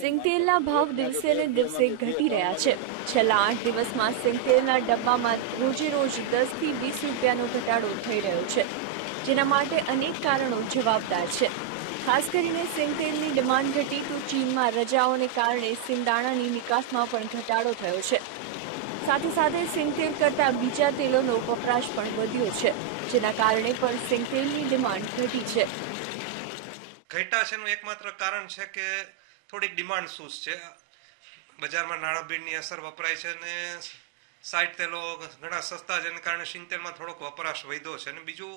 સિંગતેલના ભાવ દિવસે ને દિવસે ઘટી રહ્યા છે. છેલ્લા આઠ દિવસમાં સિંગતેલના ડબ્બામાં રોજે રોજ દસથી વીસ રૂપિયાનો ઘટાડો થઈ રહ્યો છે જેના માટે અનેક કારણો જવાબદાર છે. ખાસ કરીને સિંગતેલની ડિમાન્ડ ઘટી તો ચીનમાં રજાઓને કારણે સિંગદાણાની નિકાસમાં પણ ઘટાડો થયો છે. સાથે સાથે સિંગતેલ કરતાં બીજા તેલોનો વપરાશ પણ વધ્યો છે જેના કારણે પણ સિંગતેલની ડિમાન્ડ ઘટી છે. ઘટ્યા છે એનું એકમાત્ર કારણ છે કે થોડીક ડિમાન્ડ સૂસ છે. બજારમાં નાણાભીડની અસર વપરાય છે અને સાઈડ તેલો ઘણા સસ્તા એને કારણે શિંગતેલમાં થોડોક વપરાશ વધ્યો છે. અને બીજું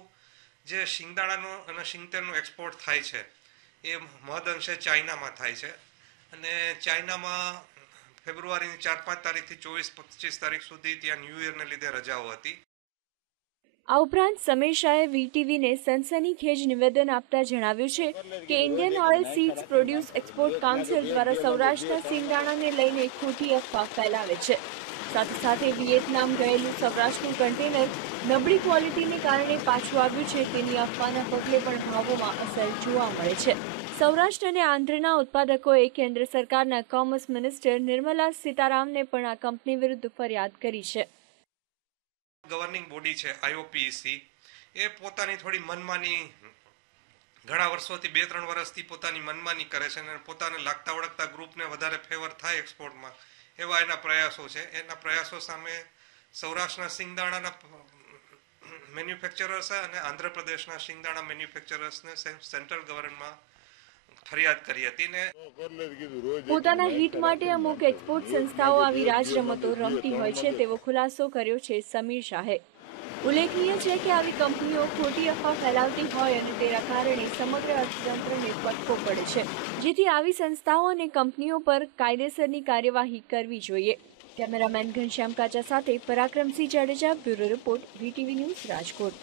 જે શિંગદાણાનો અને શિંગતેલનું એક્સપોર્ટ થાય છે, એ મહદઅંશે ચાઇનામાં થાય છે. અને ચાઇનામાં ફેબ્રુઆરીની ચાર પાંચ તારીખથી ચોવીસ પચીસ તારીખ સુધી ત્યાં ન્યૂ ઇયરને લીધે રજાઓ હતી. આ ઉપરાંત સમીર શાહે વીટીવીને સનસનીખેજ નિવેદન આપતા જણાવ્યું છે કે Indian oil seeds produce export council દ્વારા સૌરાષ્ટ્રના સિંગદાણાને લઈને ખોટી અફવા ફેલાવે છે. સાથે સાથે વિયેતનામ ગયેલું સૌરાષ્ટ્રનું કન્ટેનર નબળી ક્વોલિટીને કારણે પાછું આવ્યું છે તેની અફવાના પગલે પણ ભાવોમાં અસર જોવા મળે છે. સૌરાષ્ટ્ર અને આંધ્રના ઉત્પાદકોએ કેન્દ્ર સરકારના કોમર્સ મિનિસ્ટર નિર્મલા સીતારામને પણ આ કંપની વિરુદ્ધ ફરિયાદ કરી છે. ગવર્નિંગ બોડી છે આઈઓપીસી એ પોતાની થોડી મનમાની, ઘણા વર્ષોથી બે, ત્રણ વર્ષથી પોતાની મનમાની કરે છે અને પોતાને લાગતા ઓળખતા ગ્રુપને વધારે ફેવર થાય એક્સપોર્ટમાં એવા એના પ્રયાસો છે. એના પ્રયાસો સામે સૌરાષ્ટ્રના સિંગદાણાના મેન્યુફેક્ચરર્સ અને આંધ્રપ્રદેશના સિંગદાણા મેન્યુફેક્ચરર્સને સેન્ટ્રલ ગવર્મેન્ટમાં ફરિયાદ કરી હતી ને પોતાના હિત માટે અમુક એક્સપોર્ટ સંસ્થાઓ આવી રાજ રમતો રમતી હોય છે તેવો ખુલાસો કર્યો છે સમીર શાહે. ઉલ્લેખનીય છે કે આવી કંપનીઓ ખોટી અફવા ફેલાવતી હોય અને તેના કારણે સમગ્ર અર્થતંત્રને ફટકો પડે છે, જેથી આવી સંસ્થાઓ અને કંપનીઓ પર કાયદેસરની કાર્યવાહી કરવી જોઈએ. કેમેરામેન ઘનશ્યામ કાચા સાથે Parakramsinh Jadeja, bureau report, VTV news Rajkot.